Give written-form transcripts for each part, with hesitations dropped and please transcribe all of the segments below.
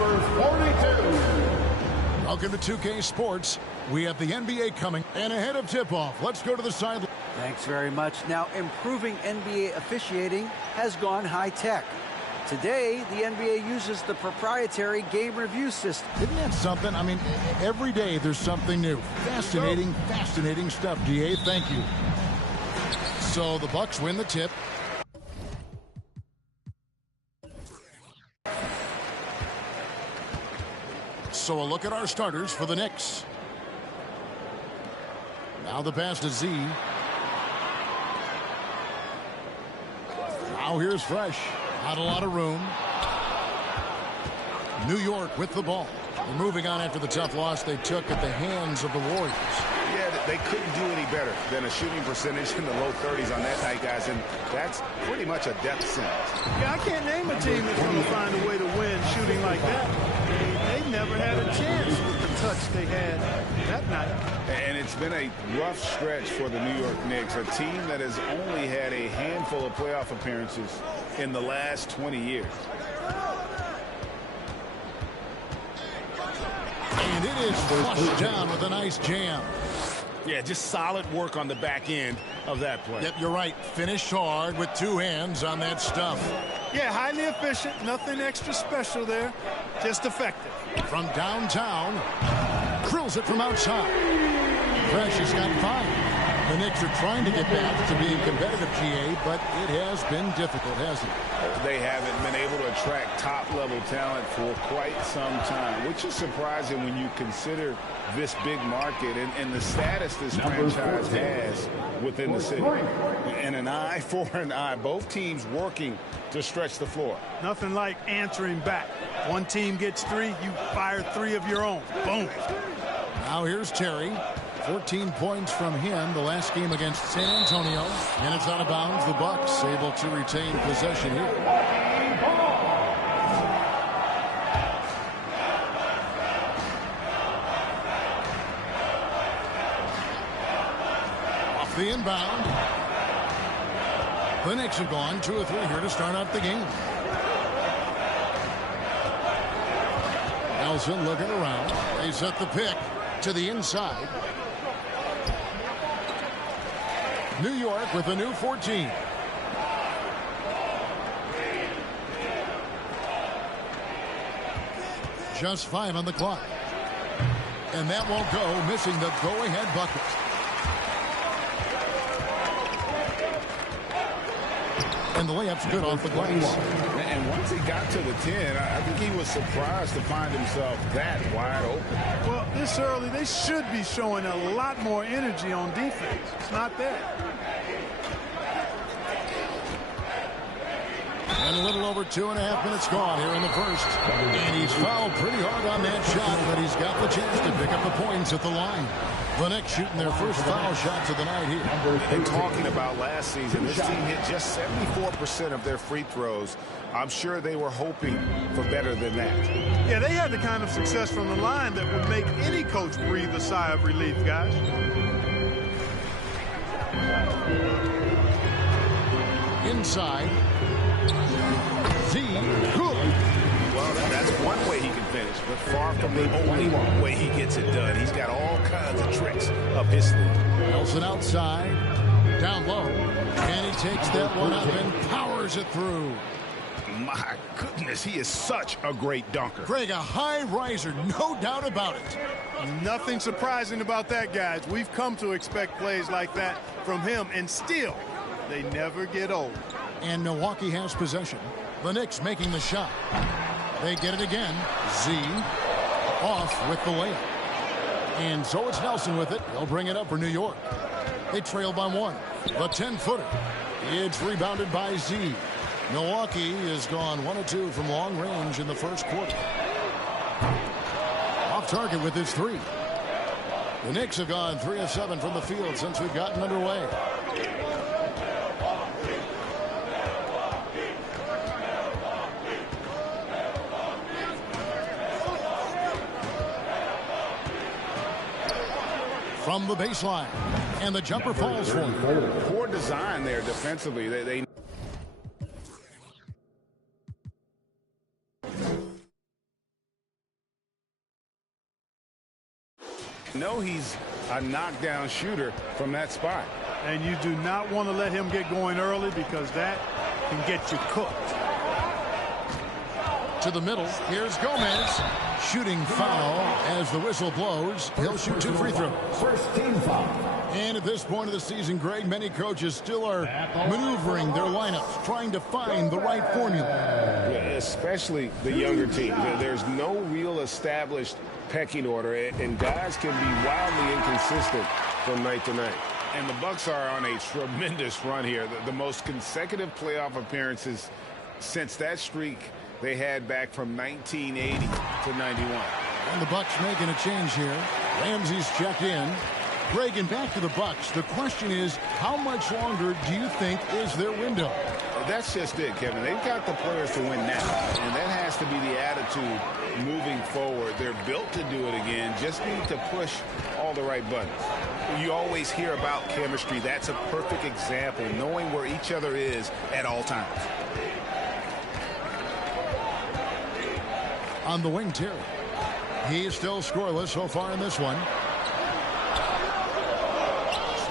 number 42. Welcome to 2K Sports. We have the NBA coming, and ahead of tip-off, let's go to the sideline. Thanks very much. Now, improving NBA officiating has gone high-tech. Today, the NBA uses the proprietary game review system. Isn't that something? I mean, every day there's something new. Fascinating, fascinating stuff, DA. Thank you. So the Bucks win the tip. So a look at our starters for the Knicks. Now the pass to Z. Now here's Fresh. Not a lot of room. New York with the ball. They're moving on after the tough loss they took at the hands of the Warriors. Yeah, they couldn't do any better than a shooting percentage in the low 30s on that night, guys, and that's pretty much a death sentence. Yeah, I can't name a team that's going to find a way to win shooting like that. They never had a chance with the touch they had that night. And it's been a rough stretch for the New York Knicks, a team that has only had a handful of playoff appearances in the last 20 years. And it is flushed down with a nice jam. Yeah, just solid work on the back end of that play. Yep, you're right. Finished hard with two hands on that stuff. Yeah, highly efficient. Nothing extra special there. Just effective. From downtown, drills it from outside. Fresh has got 5. The Knicks are trying to get back to being competitive, GA, but it has been difficult, hasn't it? They haven't been able to attract top-level talent for quite some time, which is surprising when you consider this big market and the status this franchise has within the city. And an eye for an eye. Both teams working to stretch the floor. Nothing like answering back. One team gets 3, you fire 3 of your own. Boom. Now here's Terry. 14 points from him the last game against San Antonio. And it's out of bounds. The Bucks able to retain possession here. Off the inbound. The Knicks have gone 2 of 3 here to start out the game. Nelson looking around. They set the pick to the inside. New York with a new 14. Just 5 on the clock. And that won't go, missing the go-ahead bucket. And the layup's good off the glass. And once he got to the 10, I think he was surprised to find himself that wide open. Well, this early, they should be showing a lot more energy on defense. It's not there. And a little over 2.5 minutes gone here in the first. And he's fouled pretty hard on that shot, but he's got the chance to pick up the points at the line. The Knicks shooting their first foul shots of the night here. And talking about last season, this team hit just 74% of their free throws. I'm sure they were hoping for better than that. Yeah, they had the kind of success from the line that would make any coach breathe a sigh of relief, guys. Inside. Z. Good. Well, that's one way he can finish, but far from the only way he gets it done. He's got all kinds of tricks up his sleeve. Nelson outside. Down low. And he takes that one up and powers it through. My goodness, he is such a great dunker. Greg, a high riser, no doubt about it. Nothing surprising about that, guys. We've come to expect plays like that from him, and still, they never get old. And Milwaukee has possession. The Knicks making the shot. They get it again. Z off with the layup. And so it's Nelson with it. They'll bring it up for New York. They trail by 1. The 10-footer. It's rebounded by Z. Milwaukee has gone 1 of 2 from long range in the first quarter. Off target with his 3. The Knicks have gone 3 of 7 from the field since we've gotten underway. From the baseline, and the jumper falls for him. Poor design there defensively. They No, he's a knockdown shooter from that spot. And you do not want to let him get going early because that can get you cooked. To the middle. Here's Gomez. Shooting foul as the whistle blows. He'll shoot 2 free throws. First team foul. And at this point of the season, Greg, many coaches still are maneuvering their lineups, trying to find the right formula. Yeah, especially the younger team. There's no real established pecking order, and guys can be wildly inconsistent from night to night. And the Bucks are on a tremendous run here. The most consecutive playoff appearances since that streak they had back from 1980 to 91. And the Bucks making a change here. Ramsey's checked in. Greg, and back to the Bucks. The question is, how much longer do you think is their window? That's just it, Kevin. They've got the players to win now, and that has to be the attitude moving forward. They're built to do it again. Just need to push all the right buttons. You always hear about chemistry. That's a perfect example, knowing where each other is at all times. On the wing, Terry. He is still scoreless so far in this one.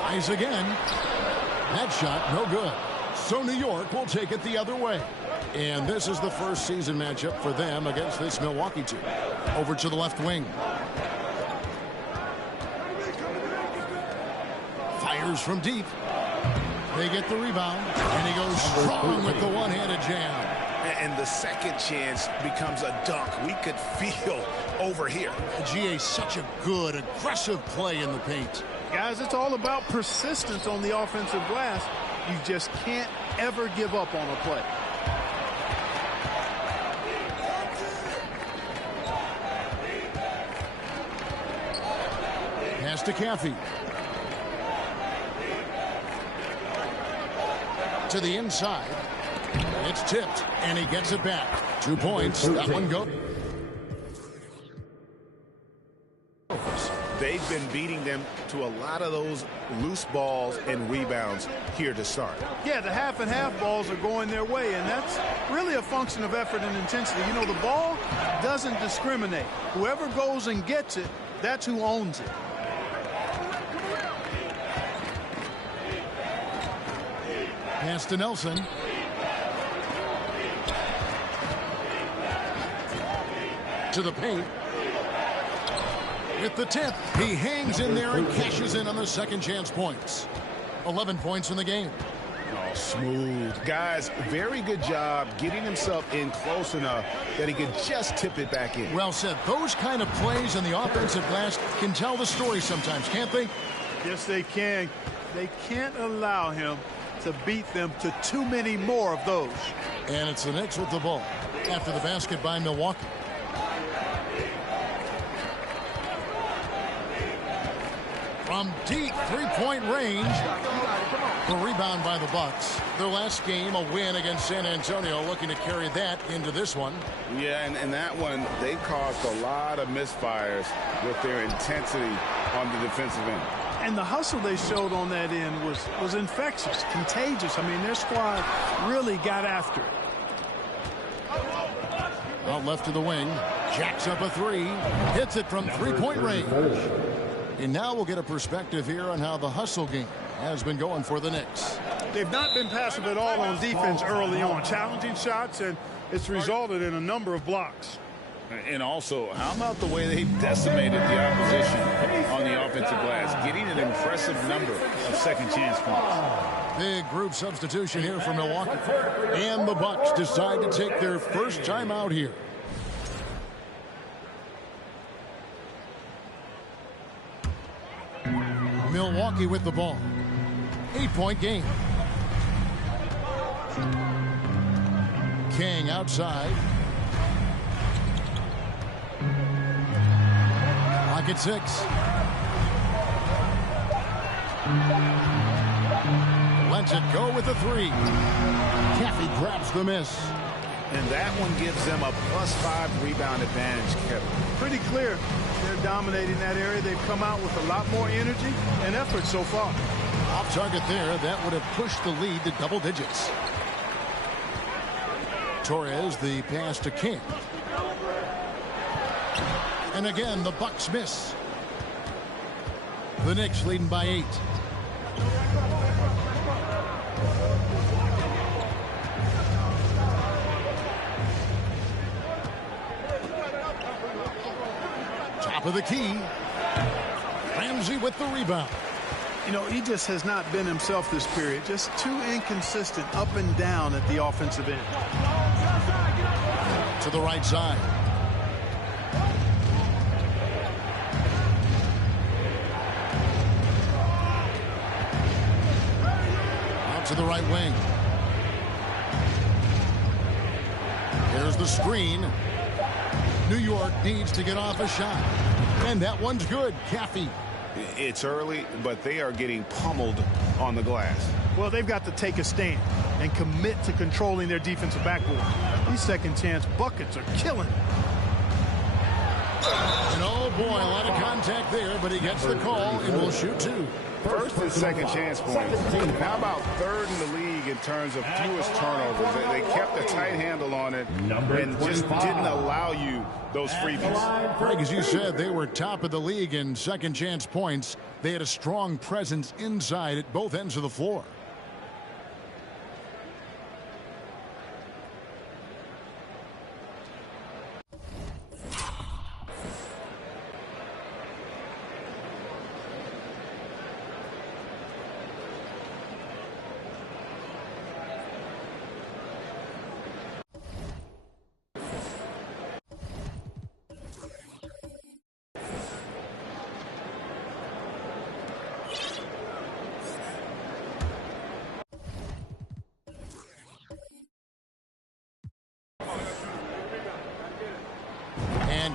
Tries again. That shot, no good. So New York will take it the other way. And this is the first season matchup for them against this Milwaukee team. Over to the left wing. Fires from deep. They get the rebound. And he goes strong with the one-handed jam. And the second chance becomes a dunk. We could feel over here. GA, such a good, aggressive play in the paint. Guys, it's all about persistence on the offensive glass. You just can't ever give up on a play. Pass to Caffey. To the inside. It's tipped, and he gets it back. 2 points. That one goes. They've been beating them to a lot of those loose balls and rebounds here to start. Yeah, the half and half balls are going their way, and that's really a function of effort and intensity. You know, the ball doesn't discriminate. Whoever goes and gets it, that's who owns it. Pass to Nelson. To the paint. With the tip, he hangs in there and cashes in on the second chance points. 11 points in the game. Oh, smooth. Guys, very good job getting himself in close enough that he could just tip it back in. Well said. Those kind of plays in the offensive glass can tell the story sometimes, can't they? Yes, they can. They can't allow him to beat them to too many more of those. And it's the Knicks with the ball after the basket by Milwaukee. From deep three-point range. The rebound by the Bucks. Their last game, a win against San Antonio, looking to carry that into this one. Yeah, and that one, they caused a lot of misfires with their intensity on the defensive end. And the hustle they showed on that end was infectious, contagious. I mean, their squad really got after it. Out left to the wing. Jacks up a three. Hits it from three-point range. And now we'll get a perspective here on how the hustle game has been going for the Knicks. They've not been passive at all on defense early on. Challenging shots, and it's resulted in a number of blocks. And also, how about the way they decimated the opposition on the offensive glass, getting an impressive number of second chance points. Big group substitution here for Milwaukee. And the Bucks decide to take their first time out here. Milwaukee with the ball. 8-point game. King outside. Pocket 6. Lets it go with the three. Caffey grabs the miss. And that one gives them a +5 rebound advantage, Kevin. Pretty clear. They're dominating that area. They've come out with a lot more energy and effort so far. Off target there. That would have pushed the lead to double digits. Torres, the pass to King. And again, the Bucks miss. The Knicks leading by 8. Top of the key. Ramsey with the rebound. You know, he just has not been himself this period. Just too inconsistent up and down at the offensive end. To the right side. Out to the right wing. Here's the screen. New York needs to get off a shot. And that one's good. Caffey. It's early, but they are getting pummeled on the glass. Well, they've got to take a stand and commit to controlling their defensive backboard. These second chance buckets are killing. And oh boy, a lot of contact there, but he gets the call and will shoot 2. First and second chance points. And how about third in the league in terms of fewest turnovers? They kept a tight handle on it and just didn't allow you those freebies. Greg, as you said, they were top of the league in second chance points. They had a strong presence inside at both ends of the floor.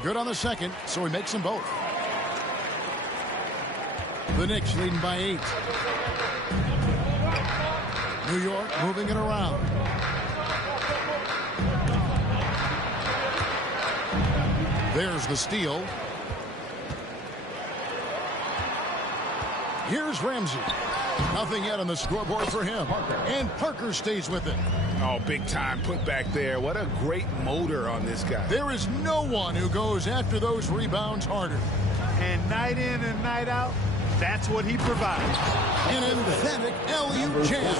Good on the second, so he makes them both. The Knicks leading by 8. New York moving it around. There's the steal. Here's Ramsey. Nothing yet on the scoreboard for him. And Parker stays with it. Oh, big time put back there. What a great motor on this guy. There is no one who goes after those rebounds harder. And night in and night out, that's what he provides. An emphatic alley-oop jam.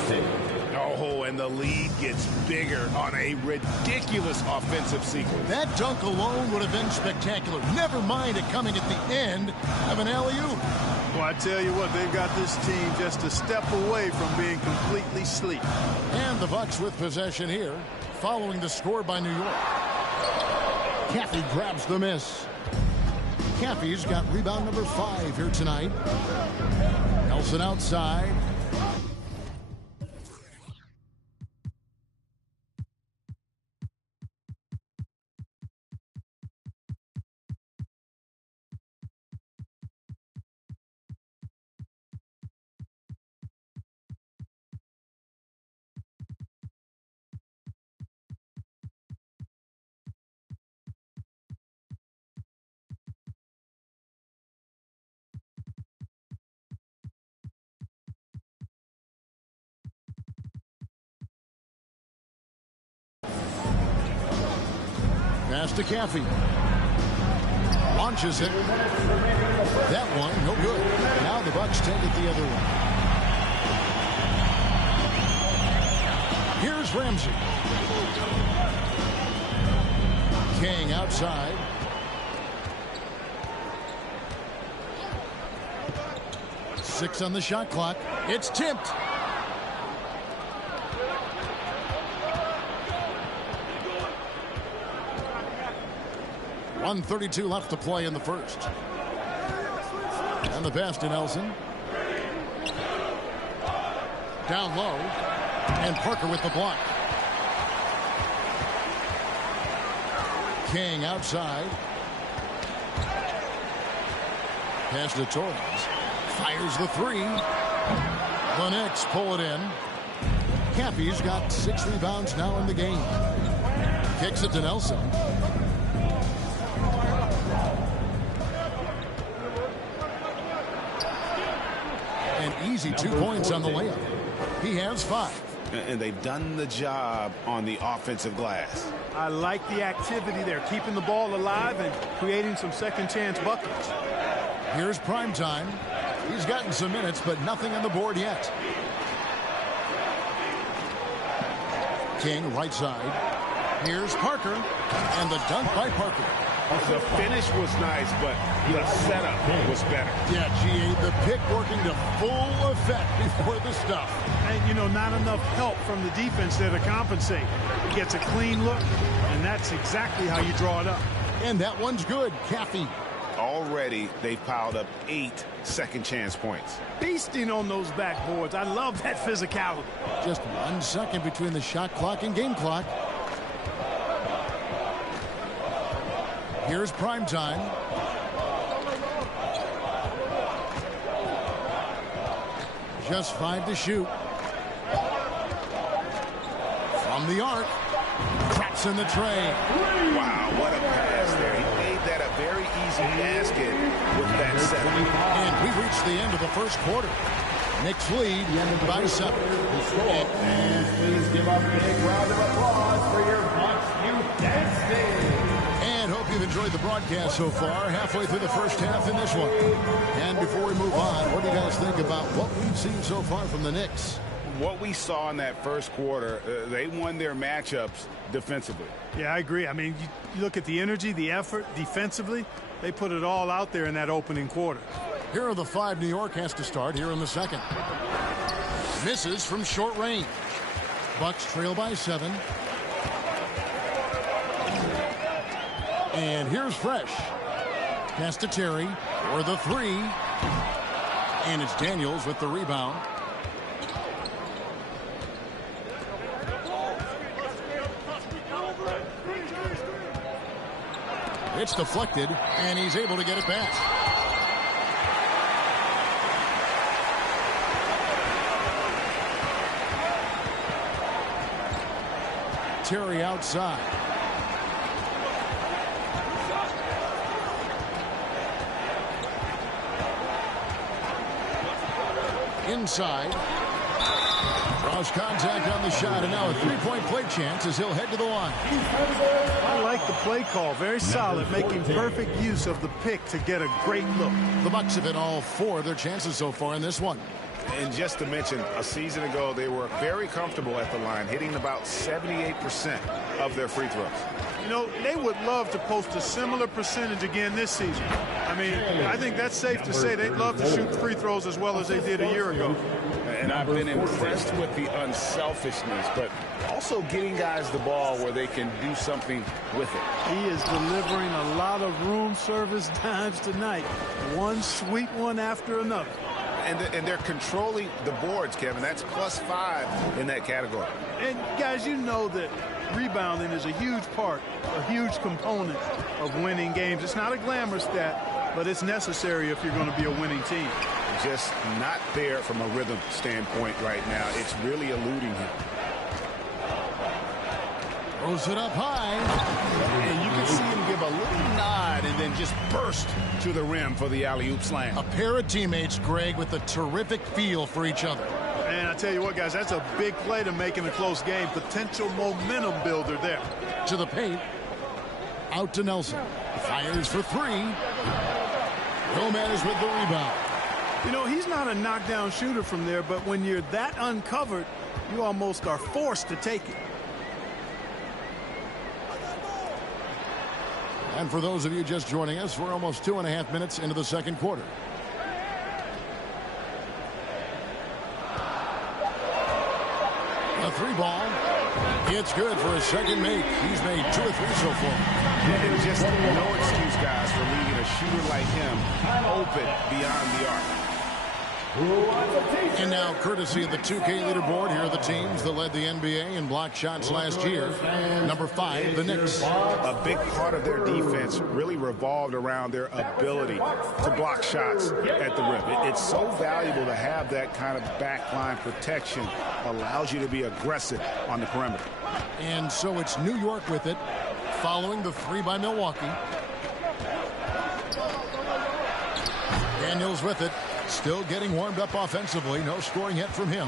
Oh, and the lead gets bigger on a ridiculous offensive sequence. That dunk alone would have been spectacular. Never mind it coming at the end of an alley-oop. Well, I tell you what, they've got this team just a step away from being completely asleep. And the Bucks with possession here, following the score by New York. Caffey grabs the miss. Caffey's got rebound number 5 here tonight. Nelson outside. Pass to Caffey. Launches it. That one, no good. Now the Bucks take it the other way. Here's Ramsey. King outside. Six on the shot clock. It's tipped. .132 left to play in the first. And the pass to Nelson. Down low. And Parker with the block. King outside. Pass to Torres. Fires the 3. The Knicks pull it in. Caffey's got 6 rebounds now in the game. Kicks it to Nelson. An easy 2 points on the layup. He has 5. And they've done the job on the offensive glass. I like the activity there, keeping the ball alive and creating some second chance buckets. Here's prime time. He's gotten some minutes, but nothing on the board yet. King, right side. Here's Parker, and the dunk by Parker. The finish was nice, but the setup was better. Yeah, G.A., the pick working to full effect before the stuff. And, you know, not enough help from the defense there to compensate. He gets a clean look, and that's exactly how you draw it up. And that one's good. Caffey. Already, they've piled up 8 second chance points. Feasting on those backboards. I love that physicality. Just 1 second between the shot clock and game clock. Here's prime time. Just 5 to shoot. From the arc. Traps in the tray. Wow, what a pass there. He made that a very easy basket with that set. And we've reached the end of the first quarter. Knicks lead by 7. And please give a big round of applause for your Bucks youth dance. And hope you've enjoyed the broadcast so far. Halfway through the first half in this one. And before we move on, what do you guys think about what we've seen so far from the Knicks? What we saw in that first quarter, they won their matchups defensively. Yeah, I agree. I mean, you look at the energy, the effort defensively, they put it all out there in that opening quarter. Here are the 5 New York has to start here in the second. Misses from short range. Bucks trail by 7. And here's Fresh. Pass to Terry for the 3. And it's Daniels with the rebound. It's deflected, and he's able to get it back. Terry outside. Inside. Draws contact on the shot, and now a three-point play chance as he'll head to the line. I like the play call. Very solid, making perfect use of the pick to get a great look. The Bucks have hit all 4 of their chances so far in this one. And just to mention, a season ago, they were very comfortable at the line, hitting about 78% of their free throws. You know, they would love to post a similar percentage again this season. I mean, I think that's safe to say they'd love to shoot free throws as well as they did a year ago. And I've been impressed with the unselfishness, but also getting guys the ball where they can do something with it. He is delivering a lot of room service dimes tonight. One sweet one after another. And they're controlling the boards, Kevin. That's +5 in that category. And, guys, you know that rebounding is a huge part, a huge component of winning games. It's not a glamour stat, but it's necessary if you're going to be a winning team. Just not there from a rhythm standpoint right now. It's really eluding him. Throws it up high. And you can see him give a little nod and then just burst to the rim for the alley-oop slam. A pair of teammates, Greg, with a terrific feel for each other. And I tell you what, guys, that's a big play to make in a close game. Potential momentum builder there. To the paint. Out to Nelson. Fires for 3. Gomez with the rebound. You know, he's not a knockdown shooter from there, but when you're that uncovered, you almost are forced to take it. And for those of you just joining us, we're almost 2.5 minutes into the second quarter. A 3-ball. It's good for a second make. He's made 2 or 3 so far. And just no excuse, guys, for leaving a shooter like him open beyond the arc. And now, courtesy of the 2K leaderboard, here are the teams that led the NBA in block shots last year. Number 5, the Knicks. A big part of their defense really revolved around their ability to block shots at the rim. It's so valuable to have that kind of backline protection. Allows you to be aggressive on the perimeter. And so it's New York with it, following the 3 by Milwaukee. Daniels with it. Still getting warmed up offensively. No scoring yet from him.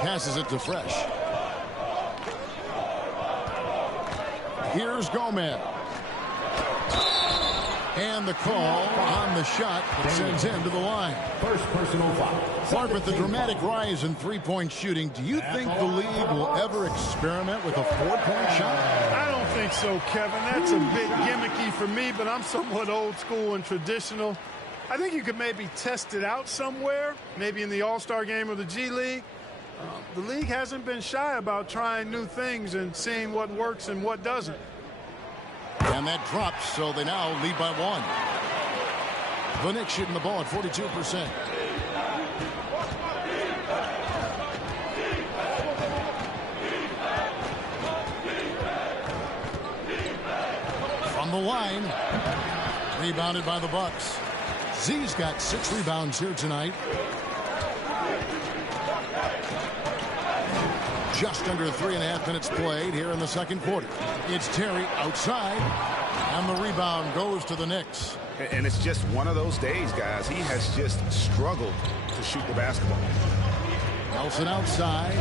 Passes it to Fresh. Here's Gomez. And the call on the shot that sends him to the line. First personal foul. Clark, with the dramatic rise in three-point shooting, do you think the league will ever experiment with a four-point shot? I don't think so, Kevin. That's a bit gimmicky for me, but I'm somewhat old school and traditional. I think you could maybe test it out somewhere, maybe in the All-Star game or the G League. The league hasn't been shy about trying new things and seeing what works and what doesn't. And that drops, so they now lead by one. The Knicks shooting the ball at 42%. From the line, rebounded by the Bucks. Z's got 6 rebounds here tonight. Just under 3.5 minutes played here in the second quarter. It's Terry outside, and the rebound goes to the Knicks. And it's just one of those days, guys. He has just struggled to shoot the basketball. Nelson outside.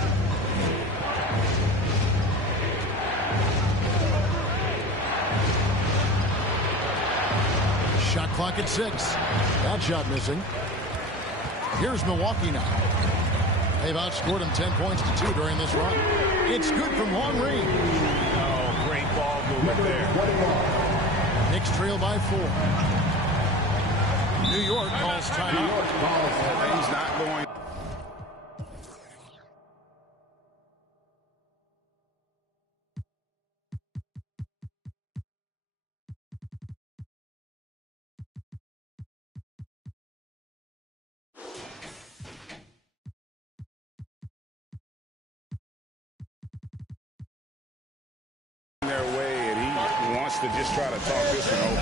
Shot clock at 6. That shot missing. Here's Milwaukee now. They've outscored him 10 points to 2 during this run. It's good from long range. Oh, great ball movement there. Knicks trail by 4. New York calls timeout. He's not going. Their way, and he wants to just try to talk this one over.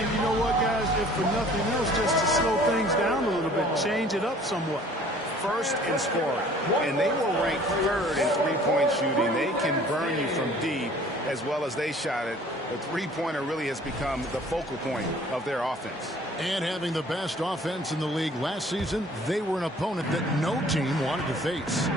And you know what, guys? If for nothing else, just to slow things down a little bit, change it up somewhat. First in scoring, and they were ranked 3rd in three-point shooting. They can burn you from deep as well as they shot it. The three-pointer really has become the focal point of their offense. And having the best offense in the league last season, they were an opponent that no team wanted to face.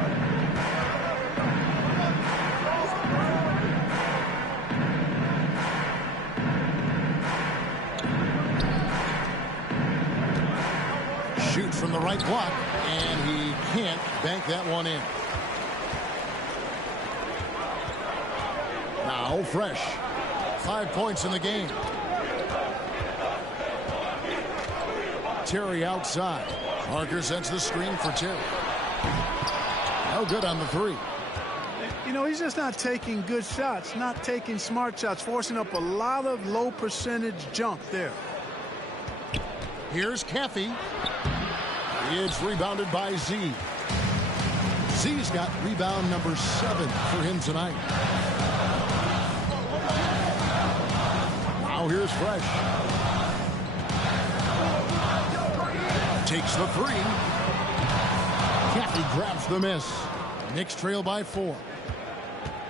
Shoot from the right block, and he can't bank that one in. Now Fresh. 5 points in the game. Terry outside. Parker sets the screen for Terry. No good on the 3. You know, he's just not taking good shots, not taking smart shots, forcing up a lot of low percentage junk there. Here's Caffey. It's rebounded by Z. Z's got rebound number 7 for him tonight. Now here's Fresh. Takes the 3. Caffey grabs the miss. Knicks trail by 4.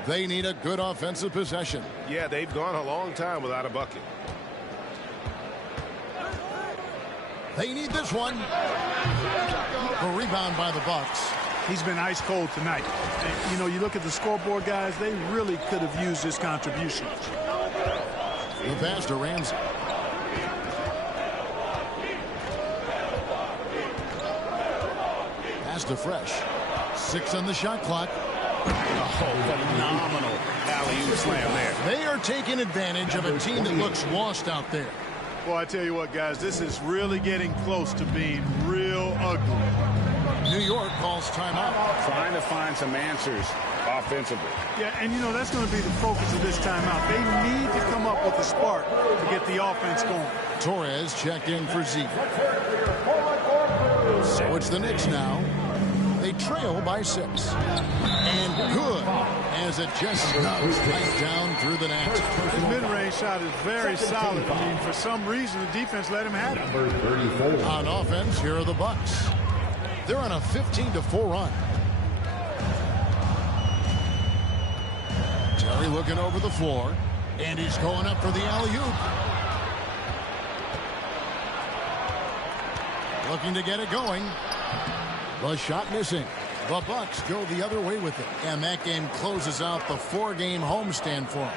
They need a good offensive possession. Yeah, they've gone a long time without a bucket. They need this one. A rebound by the Bucks. He's been ice cold tonight. And, you know, you look at the scoreboard, guys, they really could have used this contribution. The pass to Ramsey. Pass to Fresh. 6 on the shot clock. Oh, phenomenal alley-oop slam there. They are taking advantage of a team that looks lost out there. Well, I tell you what, guys, this is really getting close to being real ugly. New York calls timeout. Trying to find some answers offensively. Yeah, and you know, that's going to be the focus of this timeout. They need to come up with a spark to get the offense going. Torres checked in for Zeke. So it's the Knicks now. They trail by 6. And good, as it just snugs right down through the net. His mid-range shot is very solid. I mean, for some reason, the defense let him have it. On offense, here are the Bucks. They're on a 15-4 run. Terry looking over the floor, and he's going up for the alley-oop. Looking to get it going. The shot missing. The Bucks go the other way with it. And that game closes out the 4-game homestand for them.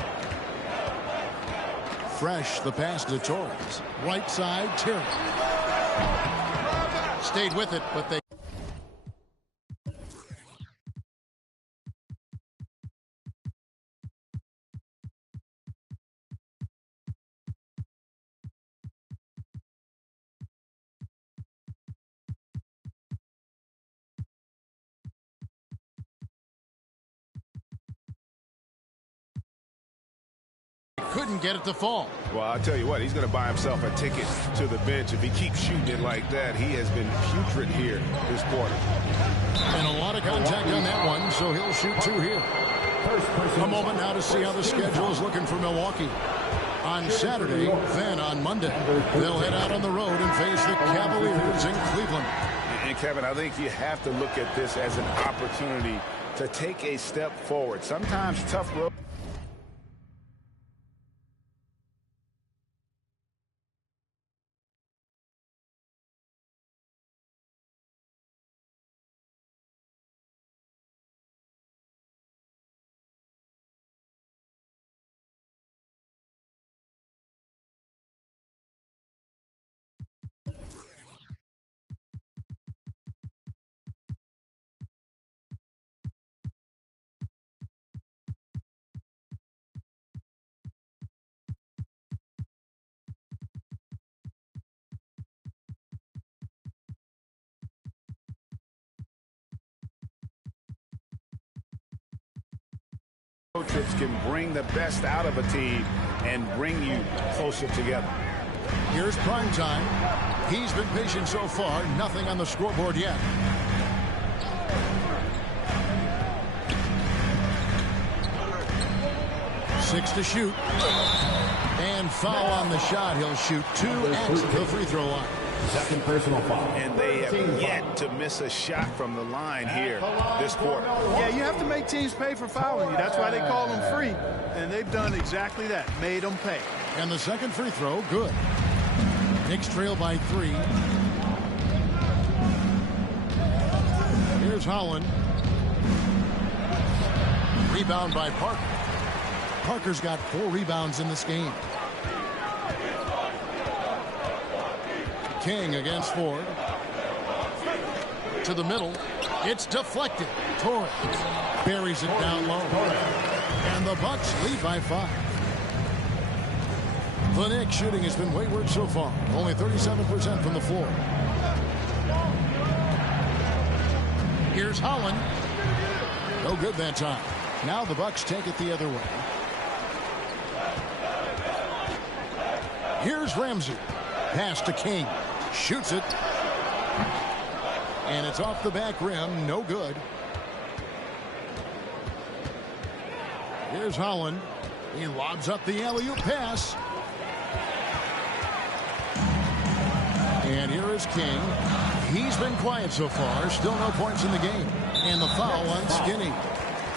Fresh, the pass to Torres. Right side, Terry. Stayed with it, but they... couldn't get it to fall. Well, I'll tell you what, he's going to buy himself a ticket to the bench. If he keeps shooting it like that, he has been putrid here this quarter. And a lot of contact on that one, so he'll shoot 2 here. A moment now to see how the schedule is looking for Milwaukee. On Saturday, then on Monday, they'll head out on the road and face the Cavaliers in Cleveland. And Kevin, I think you have to look at this as an opportunity to take a step forward. Sometimes tough road. Trips can bring the best out of a team and bring you closer together. Here's prime time. He's been patient so far. Nothing on the scoreboard yet. Six to shoot. And foul on the shot. He'll shoot 2 at the free throw line. Second personal foul. And they have yet to miss a shot from the line here this quarter. Yeah, you have to make teams pay for fouling you. That's why they call them free. And they've done exactly that, made them pay. And the second free throw, good. Knicks trail by 3. Here's Holland. Rebound by Parker. Parker's got 4 rebounds in this game. King against Ford. To the middle. It's deflected. Torres buries it down low. And the Bucks lead by 5. The Knicks shooting has been wayward so far. Only 37% from the floor. Here's Holland. No good that time. Now the Bucks take it the other way. Here's Ramsey. Pass to King. Shoots it. And it's off the back rim. No good. Here's Holland. He lobs up the alley-oop pass. And here is King. He's been quiet so far. Still no points in the game. And the foul on Skinny.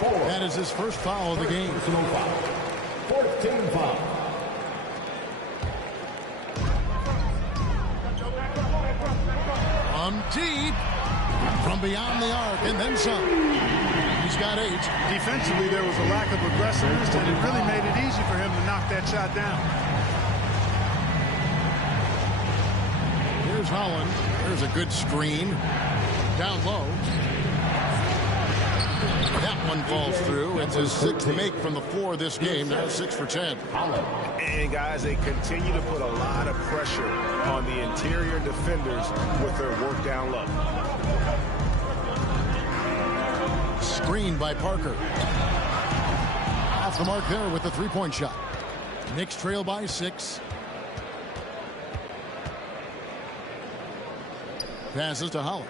That is his first foul of the game. 14 foul. Deep from beyond the arc and then some. He's got 8. Defensively, there was a lack of aggressiveness, and it really made it easy for him to knock that shot down. Here's Holland. There's a good screen. Down low. That one falls through. It's his 6th make from the floor this game. Now 6 for 10. And guys, they continue to put a lot of pressure on the interior defenders with their work down low. Screened by Parker. Off the mark there with the 3-point shot. Knicks trail by 6. Passes to Holland.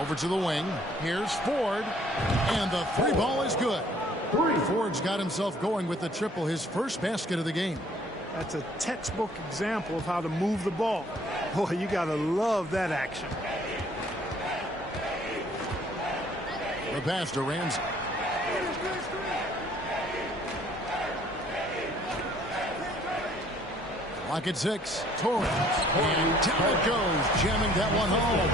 Over to the wing. Here's Ford. And the 3 ball is good. Ford's got himself going with the triple, his first basket of the game. That's a textbook example of how to move the ball. Boy, you got to love that action. The pass to Ramsey. Lock at 6. Torres. And down it goes. Jamming that one home.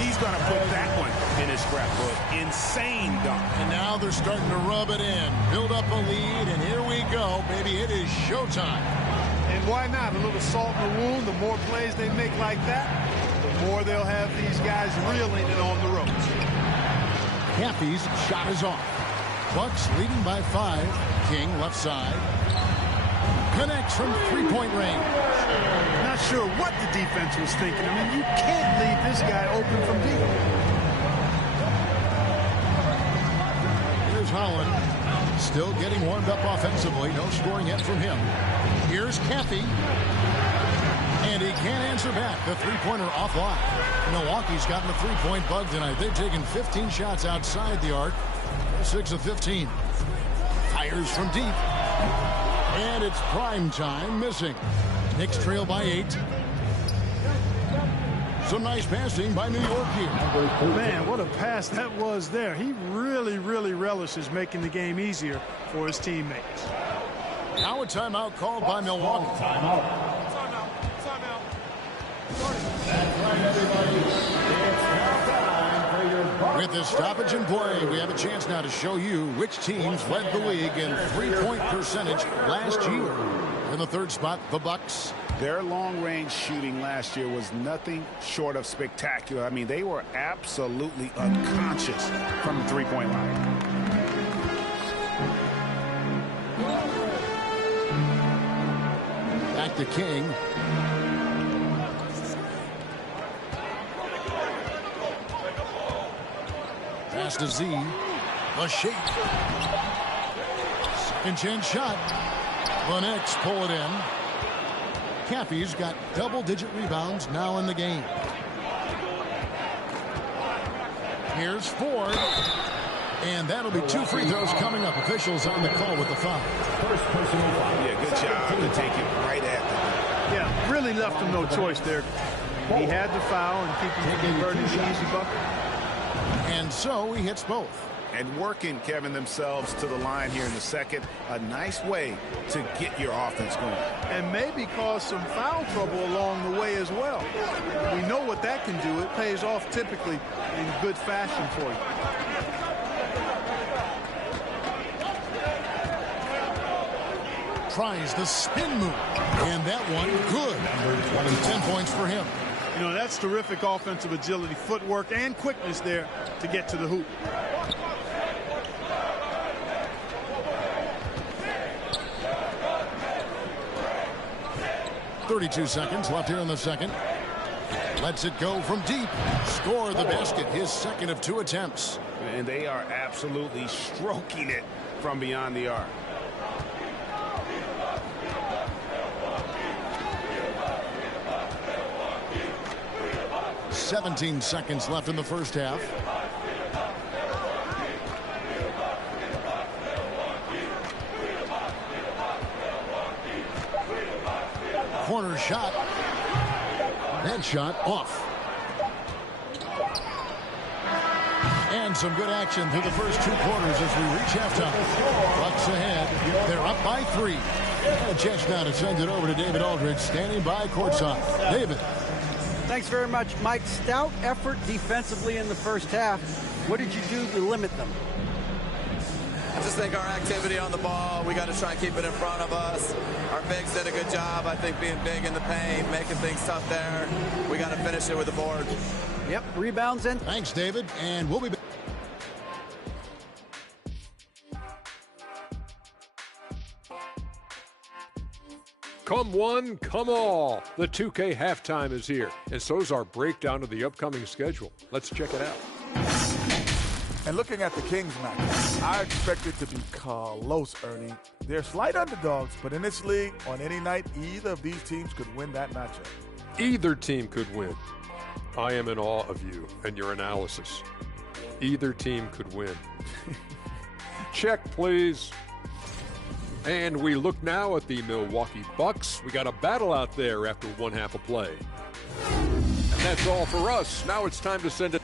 He's going to put that one in his scrapbook. Insane dunk. And now they're starting to rub it in, build up a lead, and here we go, baby. It is showtime. And why not? A little salt in the wound. The more plays they make like that, the more they'll have these guys reeling it on the ropes. Caffey's shot is off. Bucks leading by 5. King left side. Connects from three-point range. Not sure what the defense was thinking. I mean, you can't leave this guy open from deep. Here's Holland. Still getting warmed up offensively. No scoring yet from him. Here's Caffey. And he can't answer back. The three-pointer offline. Milwaukee's gotten the three-point bug tonight. They've taken 15 shots outside the arc. 6 of 15. Fires from deep. And it's prime time missing. Knicks trail by 8. Some nice passing by New York here. Man, what a pass that was there. He really, really relishes making the game easier for his teammates. Now a timeout called by Milwaukee. Timeout. That's right, everybody. It's now time for your Bucks. With this stoppage in play, we have a chance now to show you which teams led the league in three-point percentage last year. In the third spot, the Bucks. Their long-range shooting last year was nothing short of spectacular. I mean, they were absolutely unconscious from the three-point line. Back to King. Pass to Z. The shake. Second chance shot. The Knicks pull it in. Caffey's got double-digit rebounds now in the game. Here's Ford. And that'll be 2 free throws coming up. Officials on the call with the foul. First personal foul. Yeah, good job to take it right at them. Yeah, really left him no choice there. He had the foul and keep him from converting the easy bucket. And so he hits both. And working, Kevin, themselves to the line here in the second. A nice way to get your offense going. And maybe cause some foul trouble along the way as well. We know what that can do. It pays off typically in good fashion for you. Tries the spin move. And that one good. 10 points for him. You know, that's terrific offensive agility, footwork, and quickness there to get to the hoop. .32 seconds left here in the second. Lets it go from deep. Score the basket. His second of 2 attempts. And they are absolutely stroking it from beyond the arc. .17 seconds left in the first half. Corner shot. That shot off. And some good action through the first 2 quarters as we reach halftime. Bucks ahead. They're up by 3. And a chance now to send it over to David Aldridge, standing by courtside. David. Thanks very much, Mike. Stout effort defensively in the first half. What did you do to limit them? I just think our activity on the ball, we got to try and keep it in front of us. Our bigs did a good job, I think, being big in the paint, making things tough there. We got to finish it with the board. Yep, rebounds in. Thanks, David, and we'll be back. Come one, come all. The 2K halftime is here, and so is our breakdown of the upcoming schedule. Let's check it out. And looking at the Kings match, I expect it to be close, Ernie. They're slight underdogs, but in this league, on any night, either of these teams could win that matchup. Either team could win. I am in awe of you and your analysis. Either team could win. Check, please. And we look now at the Milwaukee Bucks. We got a battle out there after 1 half of play. And that's all for us. Now it's time to send it.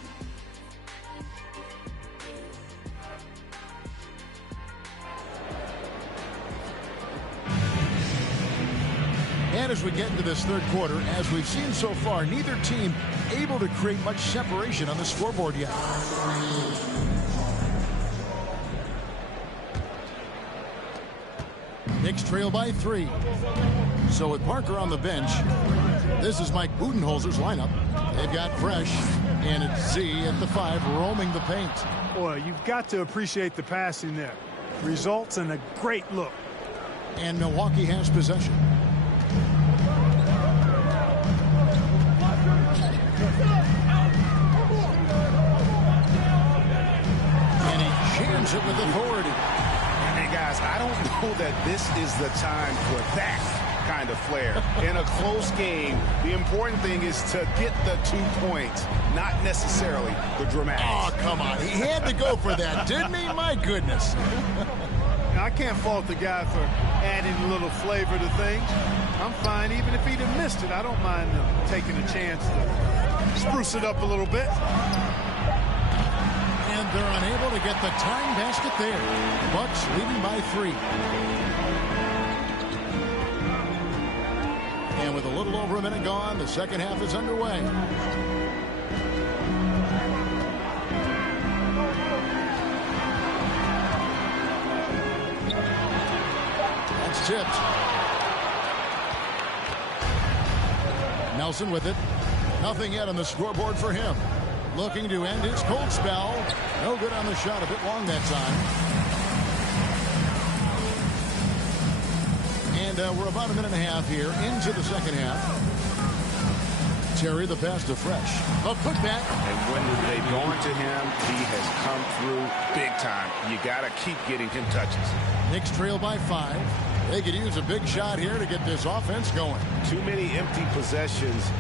And as we get into this third quarter, as we've seen so far, neither team able to create much separation on the scoreboard yet. Knicks trail by 3. So with Parker on the bench, this is Mike Budenholzer's lineup. They've got Fresh, and it's Z at the 5 roaming the paint. Boy, you've got to appreciate the passing there. Results in a great look. And Milwaukee has possession. And he jams it with authority. Hey, guys, I don't know that this is the time for that kind of flair. In a close game, the important thing is to get the 2 points, not necessarily the dramatics. Oh, come on. He had to go for that, didn't he? My goodness. Now, I can't fault the guy for adding a little flavor to things. I'm fine. Even if he'd have missed it, I don't mind taking a chance to spruce it up a little bit. And they're unable to get the tying basket there. Bucks leading by 3. And with a little over a minute gone, the second half is underway. That's tipped. Nelson with it. Nothing yet on the scoreboard for him. Looking to end his cold spell. No good on the shot, a bit long that time. And we're about a minute and a half here into the second half. Terry, the pass to Fresh. A putback. And when they've gone to him, he has come through big time. You got to keep getting him touches. Knicks trail by 5. They could use a big shot here to get this offense going. Too many empty possessions.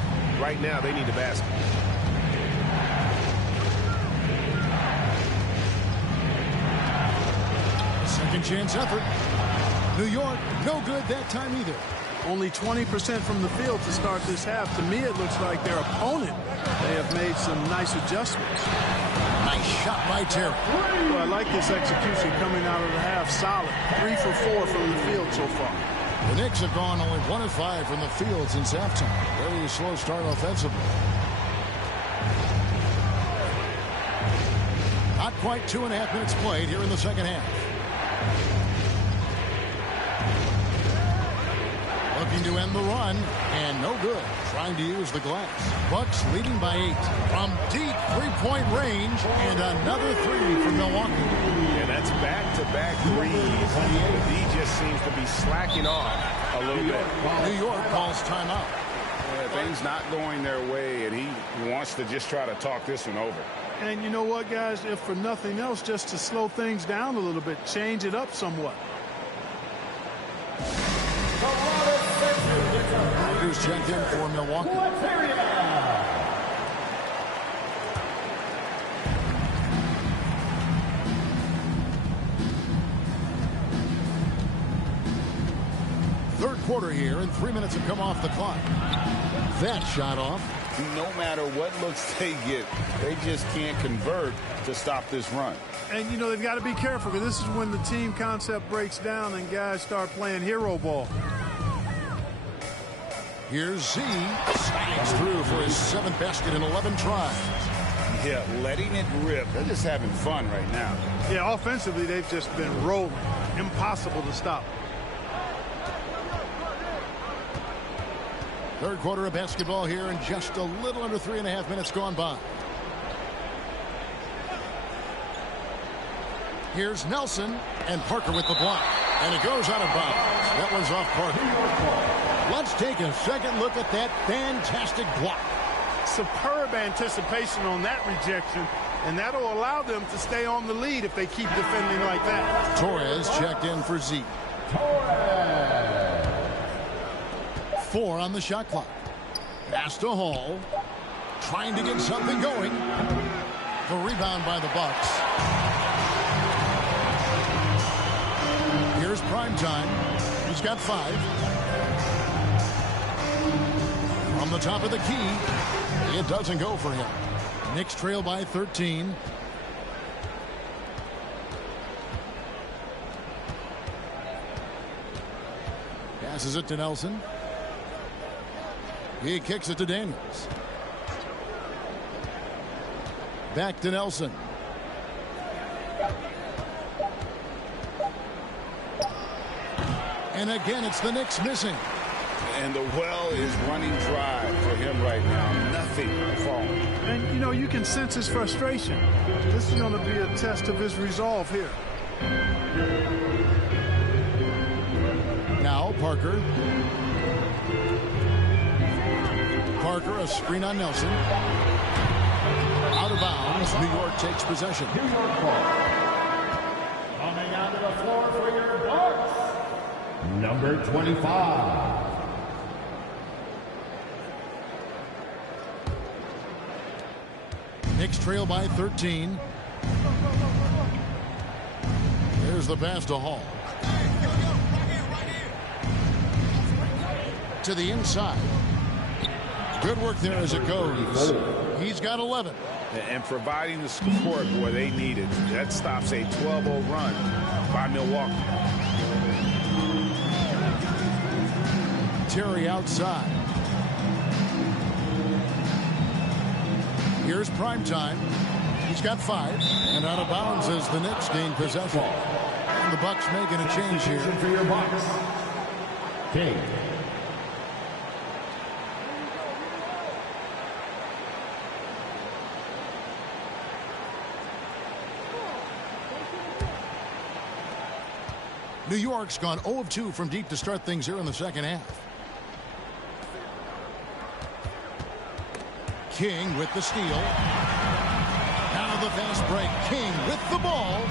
Right now, they need the basket. Second chance effort. New York, no good that time either. Only 20% from the field to start this half. To me, it looks like their opponent, they have made some nice adjustments. Nice shot by Terry. Well, I like this execution coming out of the half. Solid. 3 for 4 from the field so far. The Knicks have gone only 1 of 5 from the field since halftime. Very slow start offensively. Not quite 2.5 minutes played here in the second half. Looking to end the run, and no good. Trying to use the glass. Bucks leading by 8 from deep three-point range, and another 3 from Milwaukee. Yeah, that's back-to-back threes. He just seems to be slacking off a little bit. New York calls timeout. Yeah, things not going their way, and he wants to just try to talk this one over. And you know what, guys? If for nothing else, just to slow things down a little bit, change it up somewhat. Rodgers checked in for Milwaukee. Third quarter here, and 3 minutes have come off the clock. That shot off. No matter what looks they get, they just can't convert to stop this run. And, you know, they've got to be careful because this is when the team concept breaks down and guys start playing hero ball. Here's Z. Slides through for his 7th basket in 11 tries. Yeah, letting it rip. They're just having fun right now. Yeah, offensively, they've just been rolling. Impossible to stop. Third quarter of basketball here, and just a little under 3.5 minutes gone by. Here's Nelson, and Parker with the block. And it goes out of bounds. That one's off Parker. Let's take a second look at that fantastic block. Superb anticipation on that rejection, and that'll allow them to stay on the lead if they keep defending like that. Torres checked in for Z. 4 on the shot clock. Pass to Hall. Trying to get something going. The rebound by the Bucks. Here's Primetime. He's got 5. From the top of the key, it doesn't go for him. Knicks trail by 13. Passes it to Nelson. He kicks it to Daniels. Back to Nelson. And again, it's the Knicks missing. And the well is running dry for him right now. Nothing falling. And, you know, you can sense his frustration. This is going to be a test of his resolve here. Now Parker. Parker, a screen on Nelson. Out of bounds. New York takes possession. New York ball. Coming onto the floor for your Bucks, number 25. Knicks trail by 13. There's the pass to Hall. To the inside. Good work there as it goes. He's got 11. And providing the support where they need it. That stops a 12-0 run by Milwaukee. Terry outside. Here's Primetime. He's got 5. And out of bounds as the Knicks gain possession. And the Bucks making a change here. For your Bucks, King. New York's gone 0 of 2 from deep to start things here in the second half. King with the steal. Out of the fast break. King with the ball.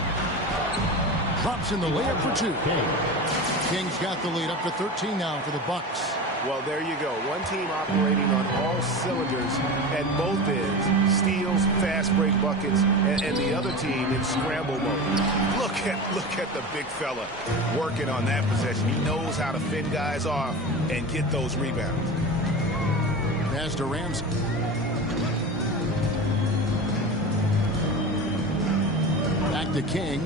Drops in the layup for 2. King's got the lead up to 13 now for the Bucks. Well, there you go. One team operating on all cylinders at both ends. Steals, fast break buckets, and the other team in scramble mode. Look at the big fella working on that possession. He knows how to fend guys off and get those rebounds. Pass to Ramsey. Back to King.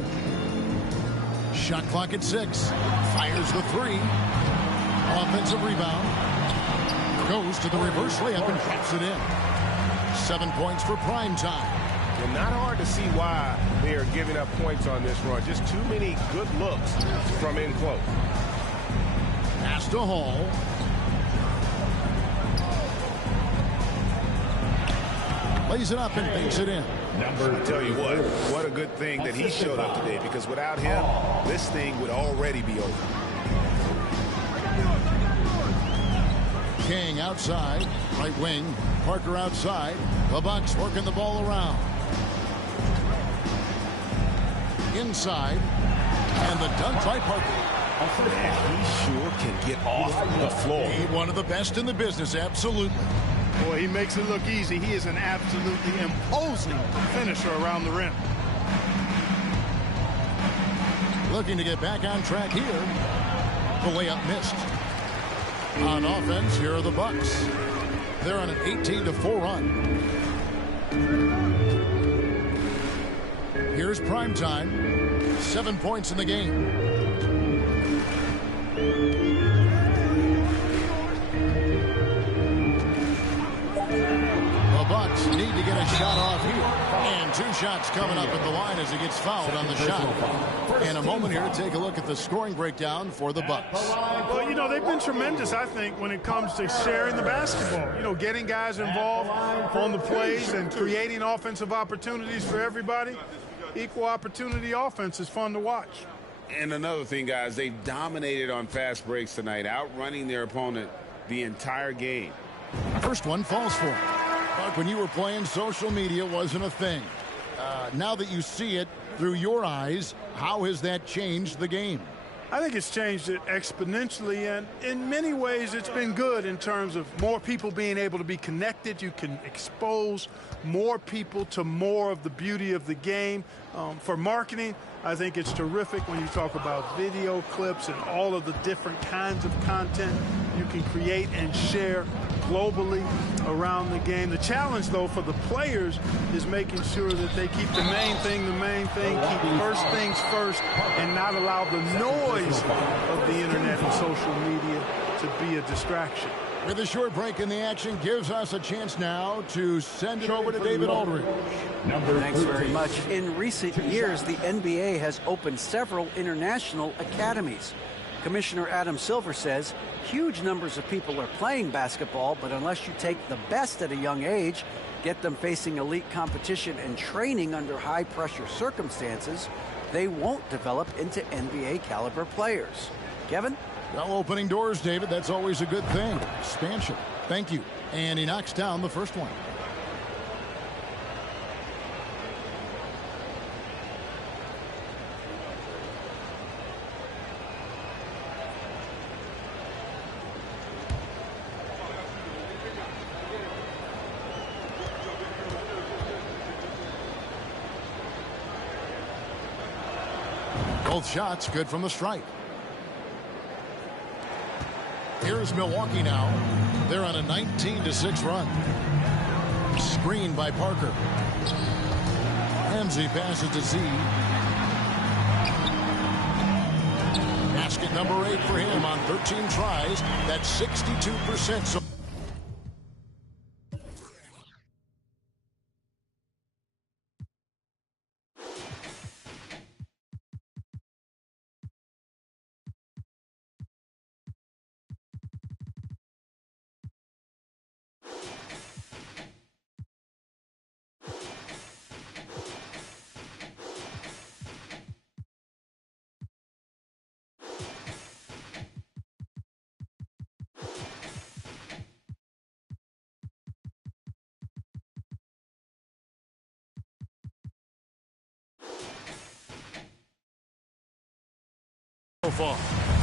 Shot clock at 6. Fires the 3. Offensive rebound. Goes to the reverse layup and drops it in. 7 points for Primetime. Well, not hard to see why they are giving up points on this run. Just too many good looks from in close. Pass to Hall. Lays it up and banks it in. I tell you what a good thing that he showed up today, because without him, this thing would already be over. King outside, right wing. Parker outside. The Bucks working the ball around. Inside. And the dunk by Parker. And he sure can get off the floor. He's one of the best in the business, absolutely. Boy, he makes it look easy. He is an absolutely imposing finisher around the rim. Looking to get back on track here. The layup missed. On offense, here are the Bucks. They're on an 18-4 run. Here's Primetime. 7 points in the game. The Bucks need to get a shot off here. And 2 shots coming up at the line as he gets fouled on the shot. In a moment here, take a look at the scoring breakdown for the Bucks. Well, you know, they've been tremendous, I think, when it comes to sharing the basketball. You know, getting guys involved on the plays and creating offensive opportunities for everybody. Equal opportunity offense is fun to watch. And another thing, guys, they've dominated on fast breaks tonight, outrunning their opponent the entire game. First one falls for him. But when you were playing, social media wasn't a thing. Now that you see it through your eyes, how has that changed the game? I think it's changed it exponentially, and in many ways it's been good in terms of more people being able to be connected. You can expose more people to more of the beauty of the game. For marketing, I think it's terrific when you talk about video clips and all of the different kinds of content you can create and share globally around the game. The challenge, though, for the players is making sure that they keep the main thing, keep first things first, and not allow the noise of the internet and social media to be a distraction. With a short break in the action, gives us a chance now to send it over to David Aldridge. Thanks very much. In recent years, the NBA has opened several international academies. Commissioner Adam Silver says huge numbers of people are playing basketball, but unless you take the best at a young age, get them facing elite competition and training under high-pressure circumstances, they won't develop into NBA-caliber players. Kevin? Well, opening doors, David. That's always a good thing. Expansion. Thank you. And he knocks down the first one. Both shots good from the stripe. Here's Milwaukee now. They're on a 19-6 run. Screen by Parker. Ramsey passes to Z. Basket number 8 for him on 13 tries. That's 62%. So far.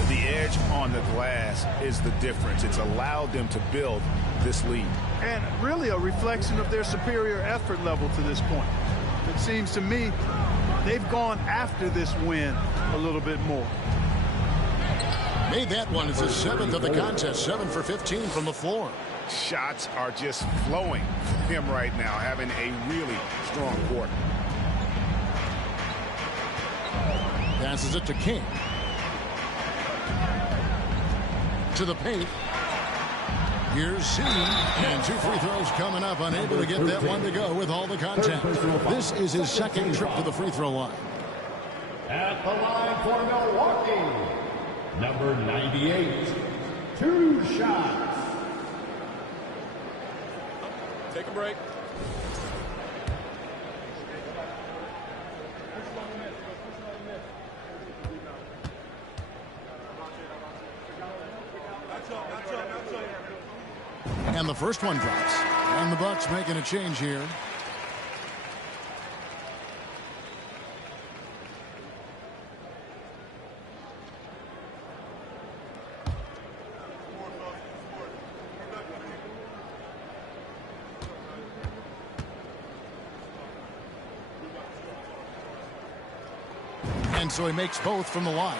The edge on the glass is the difference. It's allowed them to build this lead. And really a reflection of their superior effort level to this point. It seems to me they've gone after this win a little bit more. Made that one. It's his 7th of the contest. 7 for 15 from the floor. Shots are just flowing for him right now, having a really strong quarter. Passes it to King. To the paint. Here's Z. And 2 free throws coming up. Unable to get that one to go with all the contact. This is his second trip to the free throw line. At the line for Milwaukee, number 98. 2 shots. Take a break. And the first one drops. And the Bucks making a change here. And so he makes both from the line.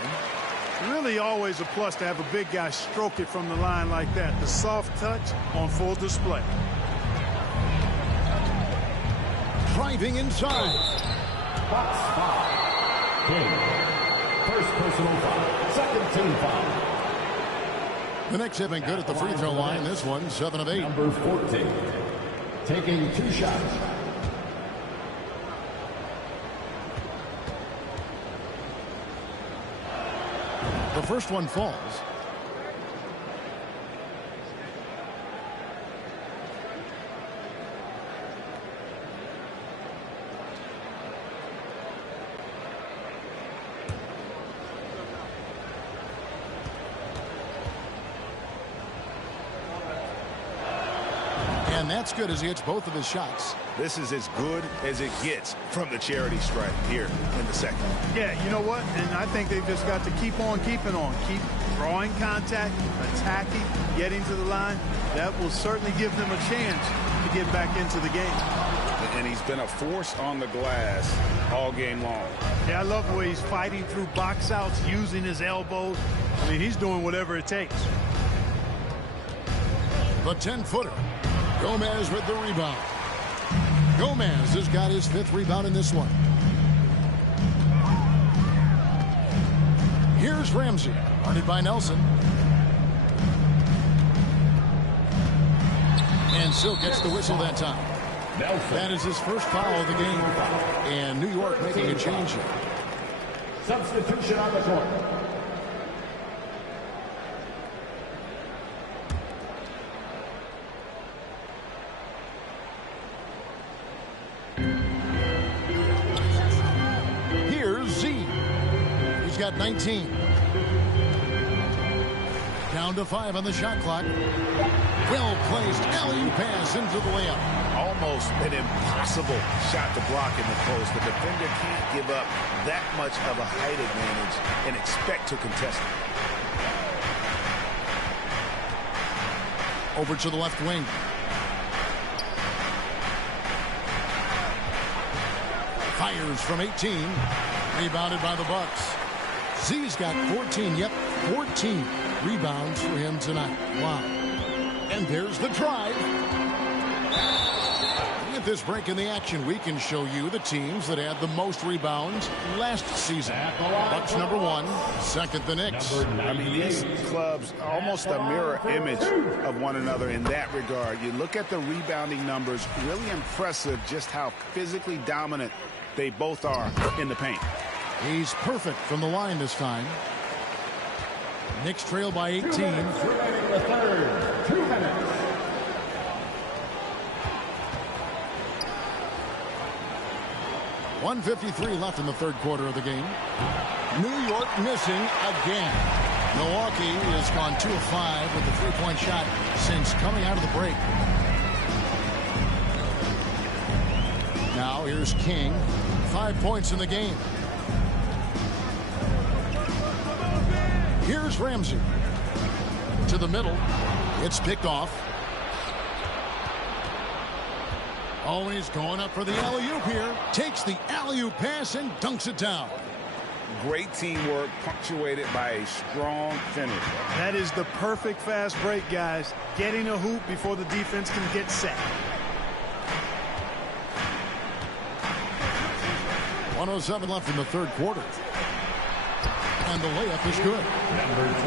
Really always a plus to have a big guy stroke it from the line like that. The soft touch on full display. Driving inside. Box foul. King. First personal foul. Second team foul. The Knicks have been good at the free throw line. This one, 7 of 8. Number 14. Taking 2 shots. The first one falls. And that's good as he hits both of his shots. This is as good as it gets from the charity stripe here in the second. Yeah, you know what? And I think they've just got to keep on keeping on. Keep drawing contact, attacking, getting to the line. That will certainly give them a chance to get back into the game. And he's been a force on the glass all game long. Yeah, I love the way he's fighting through box outs, using his elbows. I mean, he's doing whatever it takes. The 10-footer. Gomez with the rebound. Gomez has got his 5th rebound in this one. Here's Ramsey, guarded by Nelson. And still gets the whistle that time. That is his first foul of the game. And New York making a change here. Substitution on the court. got 19. Down to 5 on the shot clock. Well-placed alley-oop pass into the layup. Almost an impossible shot to block in the post. The defender can't give up that much of a height advantage and expect to contest it. Over to the left wing. Fires from 18. Rebounded by the Bucks. Z's got 14. Yep, 14 rebounds for him tonight. Wow. And there's the drive. At this break in the action, we can show you the teams that had the most rebounds last season. Bucks number 1, second the Knicks. I mean, these clubs are almost a mirror image of one another in that regard. You look at the rebounding numbers, really impressive just how physically dominant they both are in the paint. He's perfect from the line this time. Knicks trail by 18. 2 minutes remaining the third. 2 minutes. .153 left in the third quarter of the game. New York missing again. Milwaukee has gone 2 of 5 with the three-point shot since coming out of the break. Now here's King. 5 points in the game. Here's Ramsey. To the middle. It's picked off. Always going up for the alley-oop here. Takes the alley-oop pass and dunks it down. Great teamwork punctuated by a strong finish. That is the perfect fast break, guys. Getting a hoop before the defense can get set. 107 left in the third quarter. And the layup is good.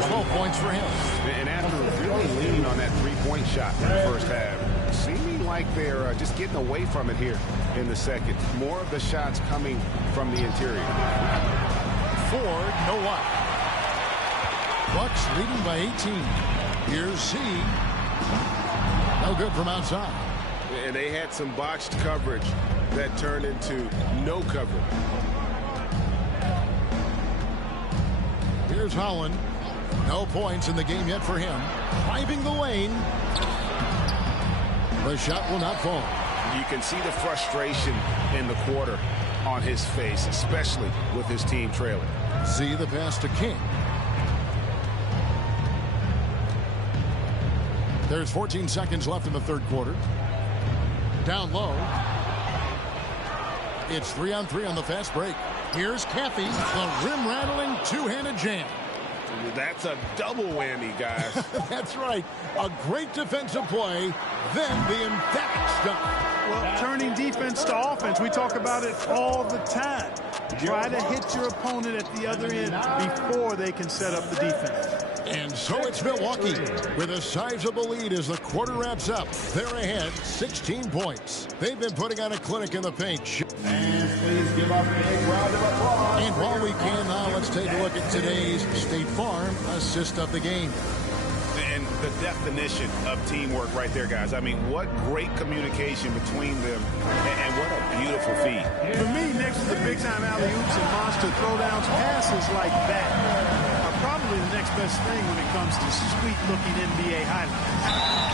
12 points for him. And after really leaning on that three-point shot in the first half, seeming like they're just getting away from it here in the second. More of the shots coming from the interior. Ford, no what. Bucks leading by 18. Here's Z. No good from outside. And they had some botched coverage that turned into no coverage. Here's Holland. No points in the game yet for him. Driving the lane. The shot will not fall. You can see the frustration in the quarter on his face, especially with his team trailing. See the pass to King. There's 14 seconds left in the third quarter. Down low. It's 3-on-3 on the fast break. Here's Caffey, the rim-rattling two-handed jam. That's a double whammy, guys. That's right. A great defensive play, then the emphatic stop. Well, turning defense to offense, we talk about it all the time. Try to hit your opponent at the other end before they can set up the defense. And so it's Milwaukee with a sizable lead as the quarter wraps up. They're ahead 16 points. They've been putting on a clinic in the paint. And please give up a big round of applause. And while we can now, let's take a look at today's State Farm assist of the game. And the definition of teamwork right there, guys. I mean, what great communication between them, and what a beautiful feat. For me, next to the big-time alley-oops and monster throwdowns, passes like that are probably the next best thing when it comes to sweet-looking NBA highlights.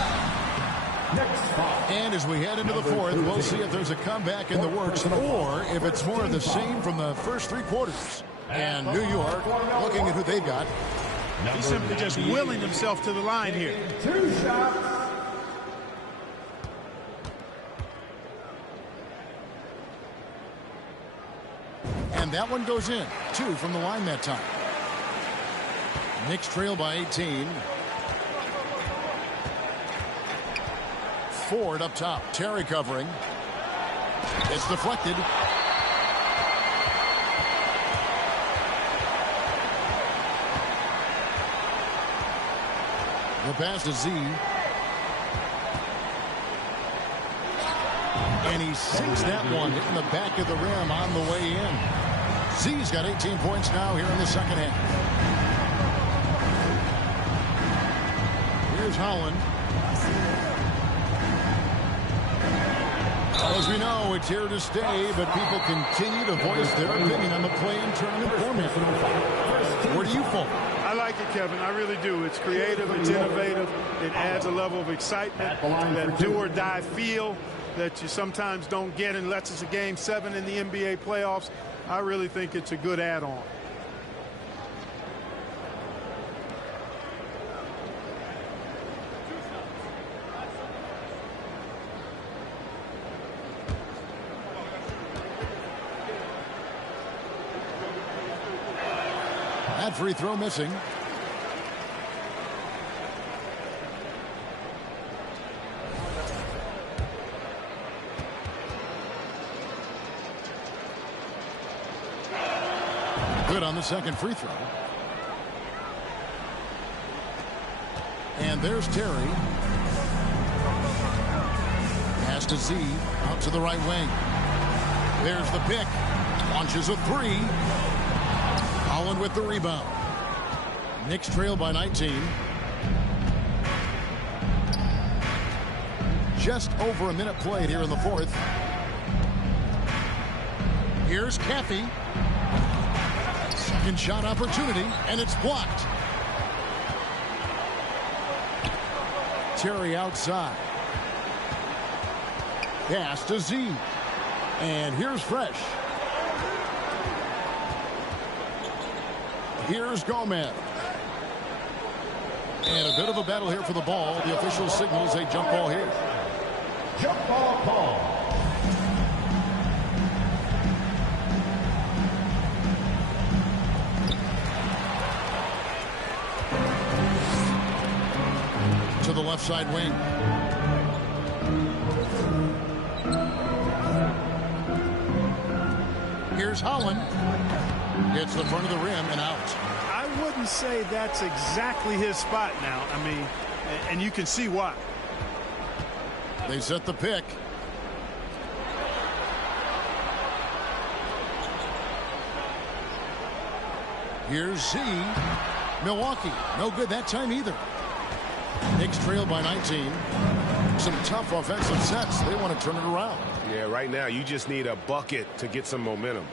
And as we head into the fourth, we'll see if there's a comeback in the works or if it's more of the same from the first three quarters. And New York looking at who they've got. He's simply just willing himself to the line here. 2 shots. And that one goes in. 2 from the line that time. Knicks trail by 18. Ford up top. Terry covering. It's deflected. The pass to Z. And he sinks that one in the back of the rim on the way in. Z's got 18 points now here in the second half. Here's Holland. Well, as we know, it's here to stay, but people continue to voice their opinion on the play-in tournament format. Where do you fall? I like it, Kevin. I really do. It's creative. It's innovative. It adds a level of excitement, that do-or-die feel that you sometimes don't get unless it's a Game 7 in the NBA playoffs. I really think it's a good add-on. That free throw missing. Good on the second free throw. And there's Terry. Pass to Z. Out to the right wing. There's the pick. Launches a three. Holland with the rebound. Knicks trail by 19. Just over a minute played here in the fourth. Here's Caffey. Second shot opportunity, and it's blocked. Terry outside. Pass to Z. And here's Fresh. Here's Gomez. And a bit of a battle here for the ball. The official signals a jump ball here. Jump ball call. To the left side wing. Here's Holland. Hits the front of the rim and out. I wouldn't say that's exactly his spot now. I mean, and you can see why. They set the pick. Here's Z. Milwaukee. No good that time either. Knicks trail by 19. Some tough offensive sets. They want to turn it around. Yeah, right now you just need a bucket to get some momentum.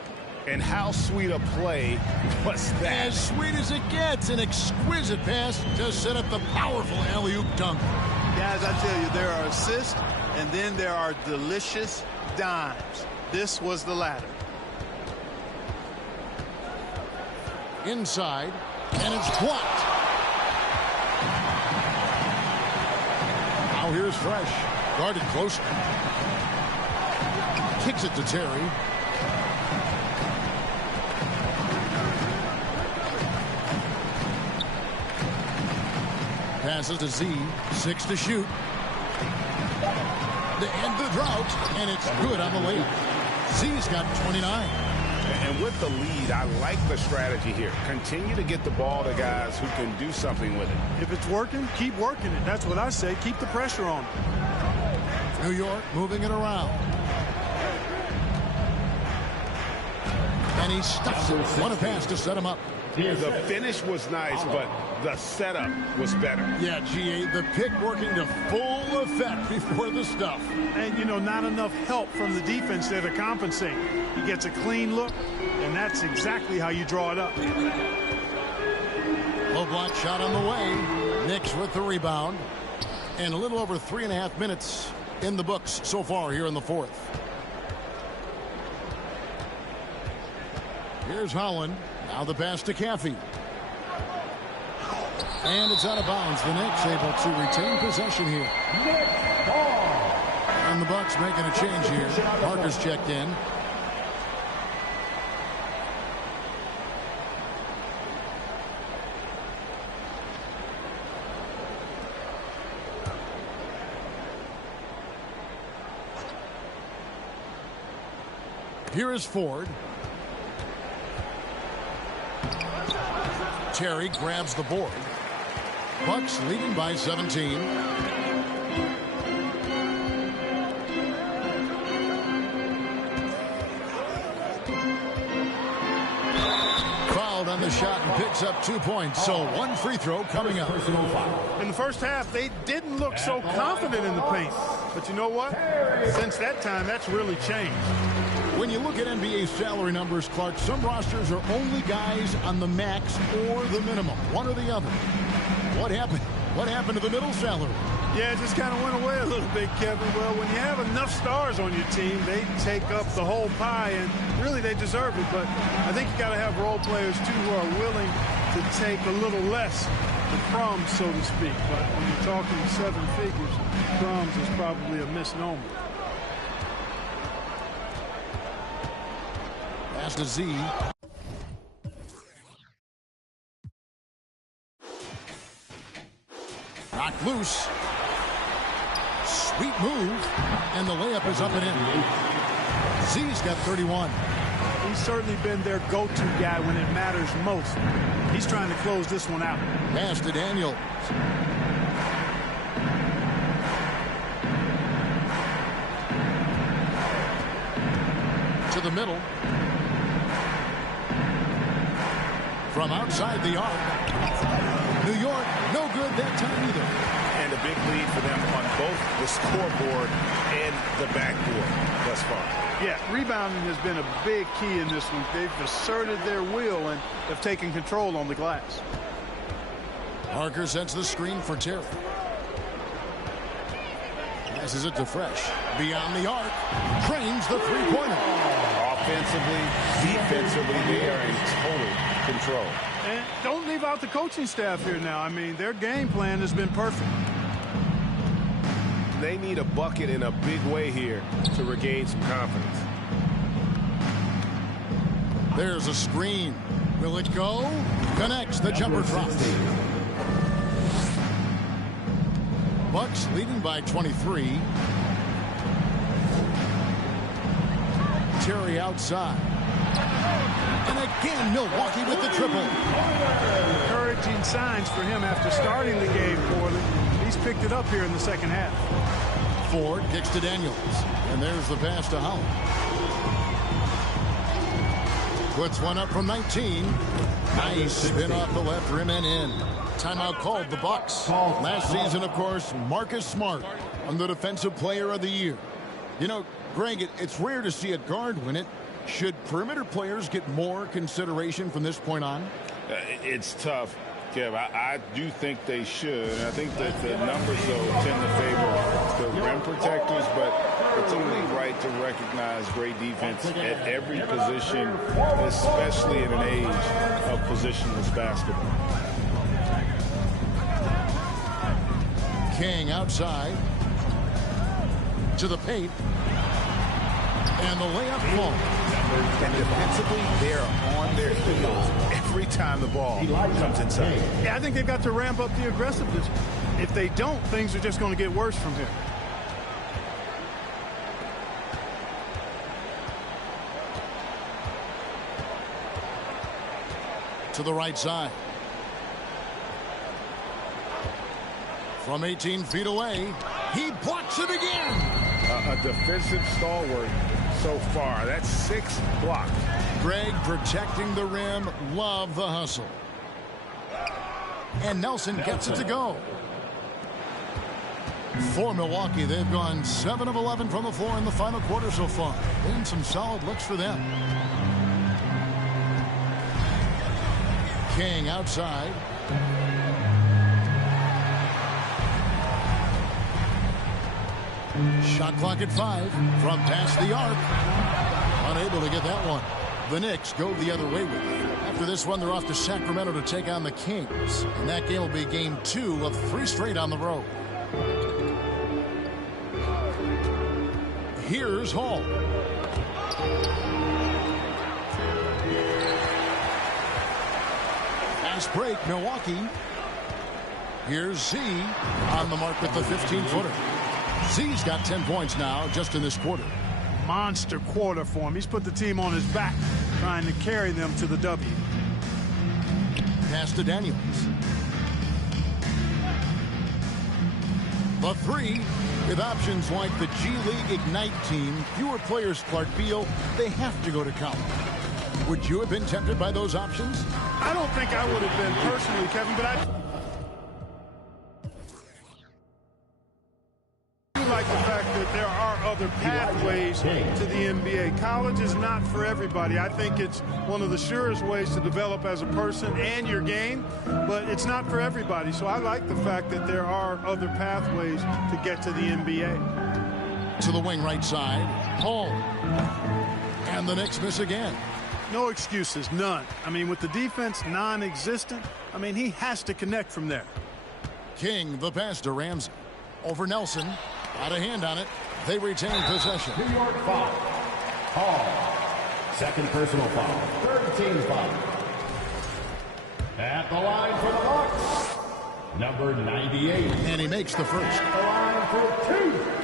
And how sweet a play was that? As sweet as it gets. An exquisite pass to set up the powerful alley-oop dunk. Guys, I tell you, there are assists, and then there are delicious dimes. This was the latter. Inside, and it's blocked. Now here's Fresh. Guarded closely. Kicks it to Terry. Passes to Z. 6 to shoot. To end the drought, and it's good on the layup. Z's got 29. And with the lead, I like the strategy here. Continue to get the ball to guys who can do something with it. If it's working, keep working it. That's what I say. Keep the pressure on. New York moving it around. And he stuffs it. What a pass to set him up. The finish was nice, but the setup was better. Yeah, GA, the pick working to full effect before the stuff. And, you know, not enough help from the defense there to compensate. He gets a clean look, and that's exactly how you draw it up. Low block shot on the way. Knicks with the rebound. And a little over 3.5 minutes in the books so far here in the fourth. Here's Holland. Now the pass to Caffey. And it's out of bounds. The Knicks able to retain possession here. And the Bucks making a change here. Parker's checked in. Here is Ford. Terry grabs the board. Bucks leading by 17. Fouled on the shot and picks up 2 points. So one free throw coming up. In the first half, they didn't look so confident in the paint. But you know what? Since that time, that's really changed. When you look at NBA salary numbers, Clark, some rosters are only guys on the max or the minimum, one or the other. What happened? What happened to the middle salary? Yeah, it just kind of went away a little bit, Kevin. Well, when you have enough stars on your team, they take up the whole pie, and really they deserve it. But I think you got to have role players, too, who are willing to take a little less, the crumbs, so to speak. But when you're talking 7 figures, crumbs is probably a misnomer. Pass to Z. Knocked loose. Sweet move. And the layup is up and in. Z's got 31. He's certainly been their go-to guy when it matters most. He's trying to close this one out. Pass to Daniels. To the middle. From outside the arc. New York, no good that time either. And a big lead for them on both the scoreboard and the backboard thus far. Yeah, rebounding has been a big key in this one. They've asserted their will and have taken control on the glass. Parker sets the screen for Terry. Passes it to Fresh. Beyond the arc. Trains the three-pointer. Offensively, defensively, they are in total control. And don't leave out the coaching staff here now. I mean, their game plan has been perfect. They need a bucket in a big way here to regain some confidence. There's a screen. Will it go? Connects. The jumper drops. Bucks leading by 23. Terry outside. And again, Milwaukee with the triple. Encouraging signs for him after starting the game poorly. He's picked it up here in the second half. Ford kicks to Daniels. And there's the pass to Howell. Puts one up from 19. Nice spin off the left rim and in. Timeout called the Bucks. Last season, of course, Marcus Smart on the Defensive Player of the Year. You know, Greg, it's rare to see a guard win it. Should perimeter players get more consideration from this point on? It's tough, Kev. I do think they should. I think that the numbers, though, tend to favor the rim protectors, but it's only right to recognize great defense at every position, especially in an age of positionless basketball. King outside to the paint. And the layup long. And defensively, they're on their heels every time the ball comes inside. Yeah, I think they've got to ramp up the aggressiveness. If they don't, things are just going to get worse from here. To the right side. From 18 feet away, he blocks it again. A defensive stalwart so far. That's 6 blocks. Greg protecting the rim. Love the hustle. And Nelson gets it to go. For Milwaukee, they've gone 7 of 11 from the floor in the final quarter so far. Been some solid looks for them. King outside. Shot clock at 5 from past the arc. Unable to get that one. The Knicks go the other way with it. After this one, they're off to Sacramento to take on the Kings. And that game will be game 2 of 3 straight on the road. Here's Hall. Fast break, Milwaukee. Here's Z on the mark with the 15-footer. Z's got 10 points now just in this quarter. Monster quarter for him. He's put the team on his back, trying to carry them to the W. Pass to Daniels. The 3, with options like the G League Ignite team, fewer players, Clark Beal, they have to go to count. Would you have been tempted by those options? I don't think I would have been personally, Kevin, but I do like the fact that there are other pathways to the NBA. College is not for everybody. I think it's one of the surest ways to develop as a person and your game, but it's not for everybody. So I like the fact that there are other pathways to get to the NBA. To the wing right side, Hall. And the Knicks miss again. No excuses, none. I mean, with the defense non-existent, I mean, he has to connect from there. King, the pass to Ramsey. Over Nelson. Got a hand on it. They retain possession. New York foul. Hall. Second personal foul. Third team foul. At the line for the Bucks. Number 98. And he makes the first. At the line for 2.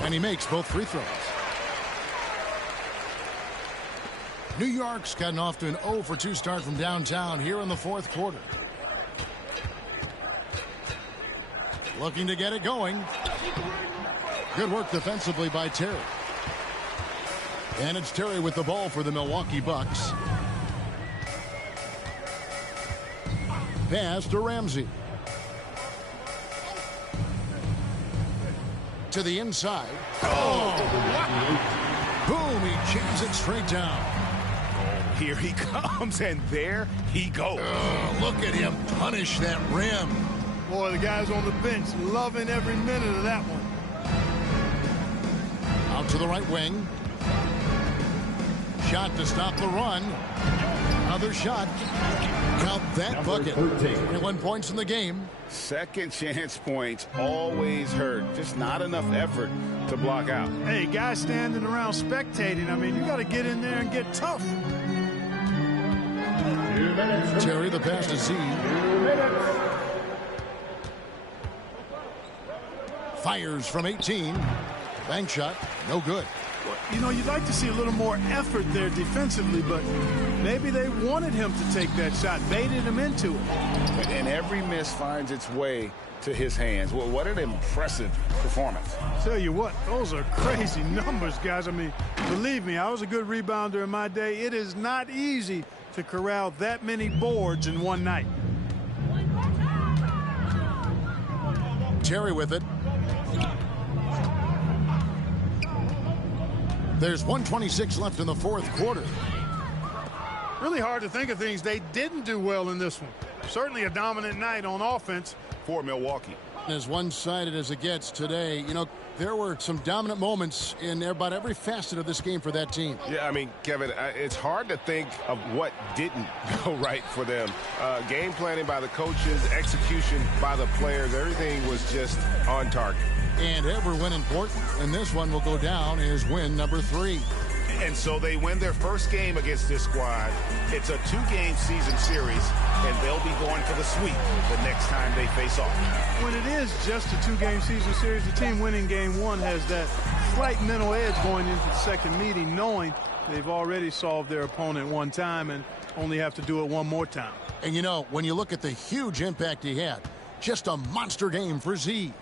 And he makes both free throws. New York's gotten off to an 0 for 2 start from downtown here in the fourth quarter. Looking to get it going. Good work defensively by Terry. And it's Terry with the ball for the Milwaukee Bucks. Pass to Ramsey. To the inside. Oh! Boom! He jams it straight down. Here he comes, and there he goes. Look at him punish that rim. Boy, the guys on the bench loving every minute of that one. Out to the right wing. Shot to stop the run. Another shot. Count that bucket. 21 points in the game. Second chance points always hurt. Just not enough effort to block out. Hey, guys standing around spectating, I mean, you got to get in there and get tough. 2 minutes. Terry, the pass to Z. 2 minutes. Fires from 18. Bank shot. No good. You know, you'd like to see a little more effort there defensively, but maybe they wanted him to take that shot, baited him into it. And every miss finds its way to his hands. Well, what an impressive performance. Tell you what, those are crazy numbers, guys. I mean, believe me, I was a good rebounder in my day. It is not easy to corral that many boards in one night. Terry with it. There's 1:26 left in the fourth quarter. Really hard to think of things they didn't do well in this one. Certainly a dominant night on offense for Milwaukee. As one-sided as it gets today, you know, there were some dominant moments in about every facet of this game for that team. Yeah, I mean, Kevin, it's hard to think of what didn't go right for them. Game planning by the coaches, execution by the players, everything was just on target. And every win important, and this one will go down as win number 3. And so they win their first game against this squad. It's a 2-game season series, and they'll be going for the sweep the next time they face off. When it is just a 2-game season series, the team winning game 1 has that slight mental edge going into the second meeting, knowing they've already solved their opponent one time and only have to do it one more time. And you know, when you look at the huge impact he had, just a monster game for Z.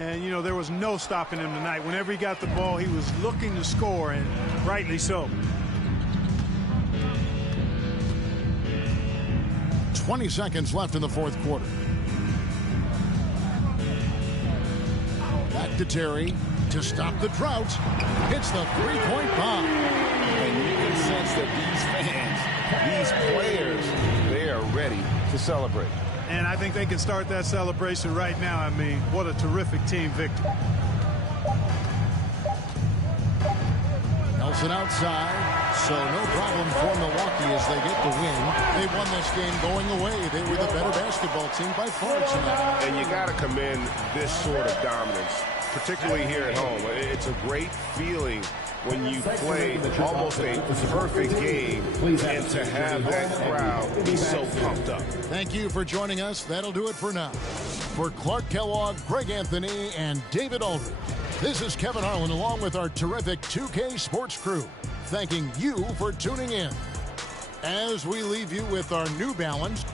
And, you know, there was no stopping him tonight. Whenever he got the ball, he was looking to score, and rightly so. 20 seconds left in the fourth quarter. Back to Terry to stop the drought. Hits the three-point bomb. And you can sense that these fans, these players, they are ready to celebrate. And I think they can start that celebration right now. I mean, what a terrific team victory. Nelson outside, so no problem for Milwaukee as they get the win. They won this game going away. They were the better basketball team by far tonight. And you got to commend this sort of dominance, particularly here at home. It's a great feeling when you play almost a perfect game and to have that crowd be so pumped up. Thank you for joining us. That'll do it for now. For Clark Kellogg, Greg Anthony, and David Aldridge, this is Kevin Harlan along with our terrific 2K Sports crew, thanking you for tuning in. As we leave you with our New Balance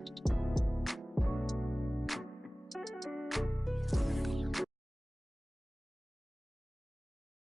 Bye.